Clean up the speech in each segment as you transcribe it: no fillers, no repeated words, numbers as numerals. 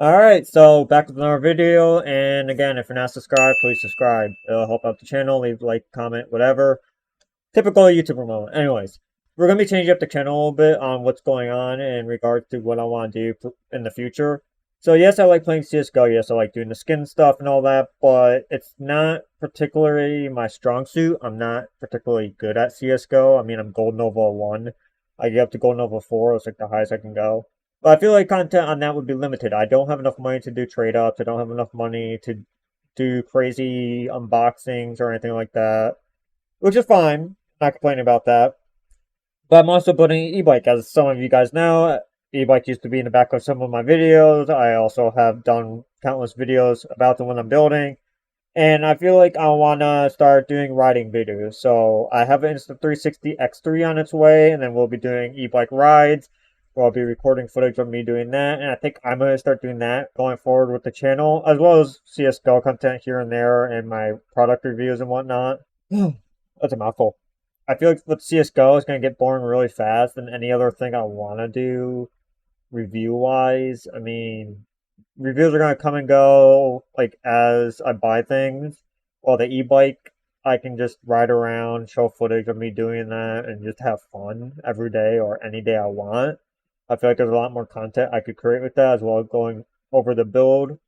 Alright, so back with another video, and again, if you're not subscribed, please subscribe. It'll help out the channel, leave a like, comment, whatever. Typical YouTuber moment. Anyways, we're going to be changing up the channel a little bit on what's going on in regards to what I want to do in the future. So yes, I like playing CSGO, yes, I like doing the skin stuff and all that, but it's not particularly my strong suit. I'm not particularly good at CSGO. I mean, I'm Gold Nova 1. I get up to Gold Nova 4, it's like the highest I can go. But I feel like content on that would be limited. I don't have enough money to do trade-ups. I don't have enough money to do crazy unboxings or anything like that, which is fine. Not complaining about that. But I'm also building an e-bike. As some of you guys know, e-bike used to be in the back of some of my videos. I also have done countless videos about the one I'm building. And I feel like I want to start doing riding videos. So I have an Insta360 X3 on its way, and then we'll be doing e-bike rides, where I'll be recording footage of me doing that. And I think I'm going to start doing that going forward with the channel, as well as CSGO content here and there, and my product reviews and whatnot. That's a mouthful. I feel like with CSGO, it's going to get boring really fast, and any other thing I want to do review-wise, I mean, reviews are going to come and go like as I buy things. While the e-bike, I can just ride around, show footage of me doing that, and just have fun every day or any day I want. I feel like there's a lot more content I could create with that, as well as going over the build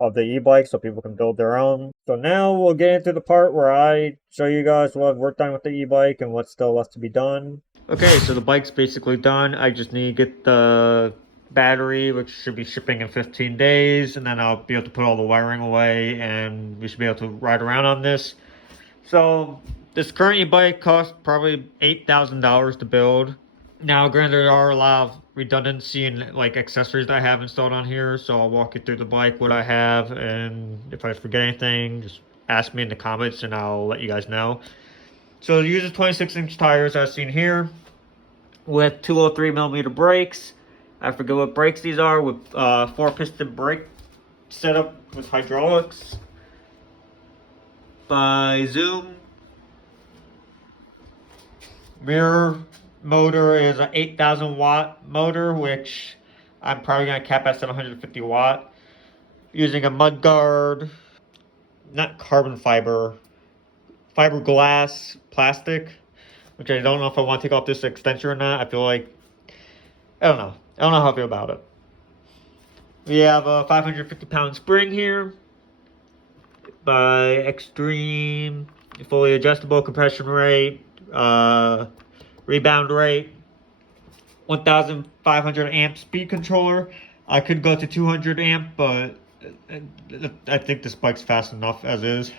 of the e-bike so people can build their own. So now we'll get into the part where I show you guys what I've worked on with the e-bike and what's still left to be done. Okay, so the bike's basically done. I just need to get the battery, which should be shipping in 15 days, and then I'll be able to put all the wiring away, and we should be able to ride around on this. So this current e-bike costs probably $8,000 to build. Now, granted, there are a lot of redundancy and like accessories that I have installed on here, so I'll walk you through the bike, what I have, and if I forget anything, just ask me in the comments and I'll let you guys know. So it uses 26-inch tires as seen here with 203mm brakes. I forget what brakes these are, with 4-piston brake setup with hydraulics by Zoom. Rear motor is an 8,000 watt motor, which I'm probably going to cap at 750 watt. Using a mudguard, not carbon fiber, fiberglass plastic, which I don't know if I want to take off this extension or not. I feel like, I don't know. I don't know how I feel about it. We have a 550-pound spring here by Extreme, fully adjustable compression rate, rebound rate, 1,500 amp speed controller. I could go to 200 amp, but I think this bike's fast enough as is.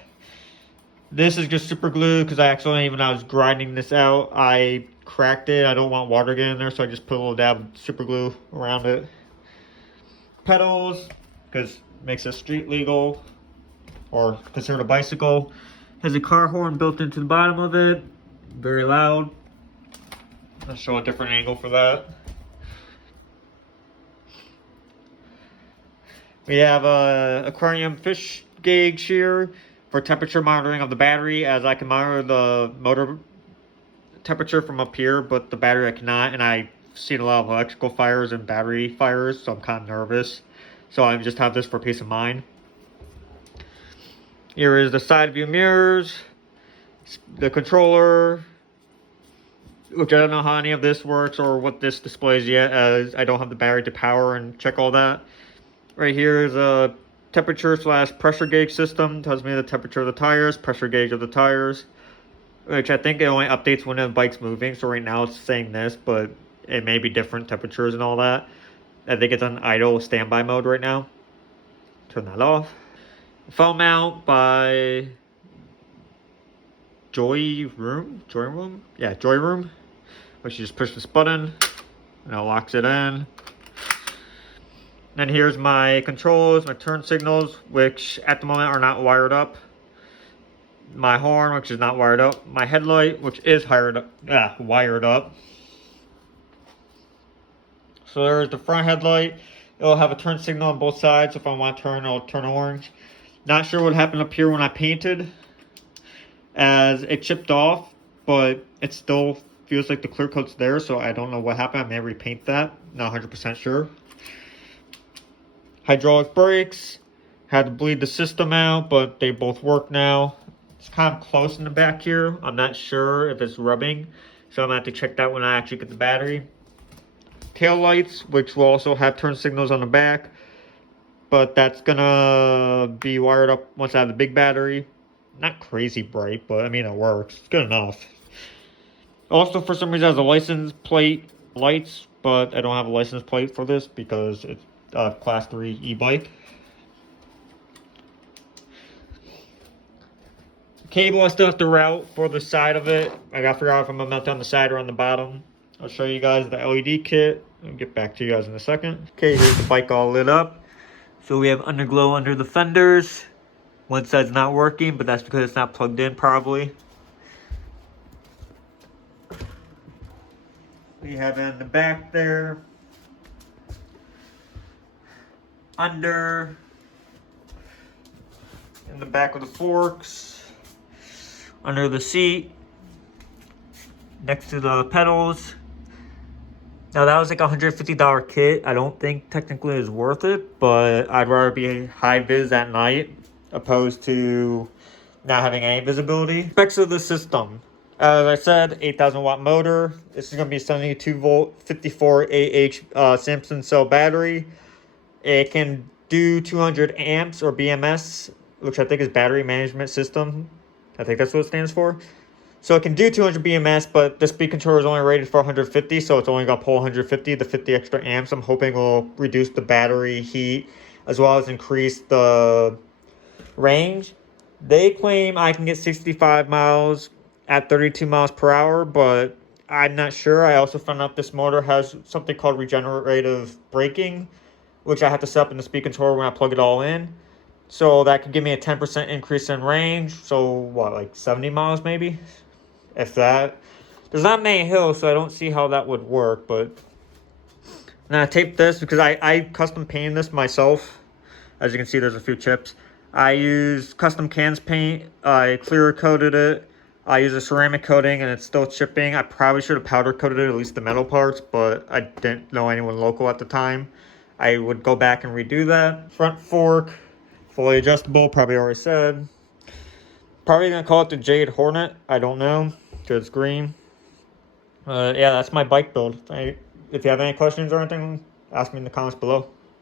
This is just super glue because I accidentally, when I was grinding this out, I cracked it. I don't want water getting in there, so I just put a little dab of super glue around it. Pedals, because it makes it street legal or considered a bicycle. Has a car horn built into the bottom of it, very loud. I'll show a different angle for that. We have a aquarium fish gauge here for temperature monitoring of the battery, as I can monitor the motor temperature from up here, but the battery I cannot, and I've seen a lot of electrical fires and battery fires, so I'm kind of nervous. So I just have this for peace of mind. Here is the side view mirrors, the controller, which I don't know how any of this works or what this displays yet, as I don't have the battery to power and check all that. Right here is a temperature / pressure gauge system. Tells me the temperature of the tires, pressure gauge of the tires, which I think it only updates when the bike's moving. So right now it's saying this, but it may be different temperatures and all that. I think it's on idle standby mode right now. Turn that off. Phone mount by Joy Room? Yeah, Joy Room. Which you just push this button and it locks it in. Then here's my controls, my turn signals, which at the moment are not wired up. My horn, which is not wired up. My headlight, which is wired up. So there's the front headlight. It'll have a turn signal on both sides. If I want to turn, it'll turn orange. Not sure what happened up here when I painted, as it chipped off, but it still feels like the clear coat's there, so I don't know what happened. I may repaint that. Not 100% sure. Hydraulic brakes. Had to bleed the system out, but they both work now. It's kind of close in the back here. I'm not sure if it's rubbing, so I'm gonna have to check that when I actually get the battery. Tail lights, which will also have turn signals on the back, but that's gonna be wired up once I have the big battery. Not crazy bright, but I mean it works. It's good enough. Also, for some reason, it has a license plate lights, but I don't have a license plate for this because it's a Class 3 e-bike. Cable I still have to route for the side of it. I gotta figure out if I'm gonna mount on the side or on the bottom. I'll show you guys the LED kit. I'll get back to you guys in a second. Okay, here's the bike all lit up. So we have underglow under the fenders. One side's not working, but that's because it's not plugged in probably. We have it in the back there. Under. In the back of the forks. Under the seat. Next to the pedals. Now that was like a $150 kit. I don't think technically it's worth it, but I'd rather be high vis at night opposed to not having any visibility. Specs of the system. As I said, 8,000 watt motor. This is going to be a 72 volt 54 AH Samsung cell battery. It can do 200 amps or BMS, which I think is battery management system. I think that's what it stands for. So it can do 200 BMS, but the speed controller is only rated for 150, so it's only going to pull 150. The 50 extra amps I'm hoping will reduce the battery heat as well as increase the range. They claim I can get 65 miles at 32 miles per hour, but I'm not sure. I also found out this motor has something called regenerative braking, which I have to set up in the speed controller when I plug it all in. So that could give me a 10% increase in range. So what, like 70 miles maybe? If that. There's not many hills, so I don't see how that would work, but now I taped this because I custom painted this myself. As you can see, there's a few chips. I used custom cans paint. I clear coated it. I used a ceramic coating and it's still chipping. I probably should have powder coated it, at least the metal parts, but I didn't know anyone local at the time. I would go back and redo that. Front fork, fully adjustable, probably already said. Probably gonna call it the Jade Hornet. I don't know, because it's green. Yeah, that's my bike build. If you have any questions or anything, ask me in the comments below.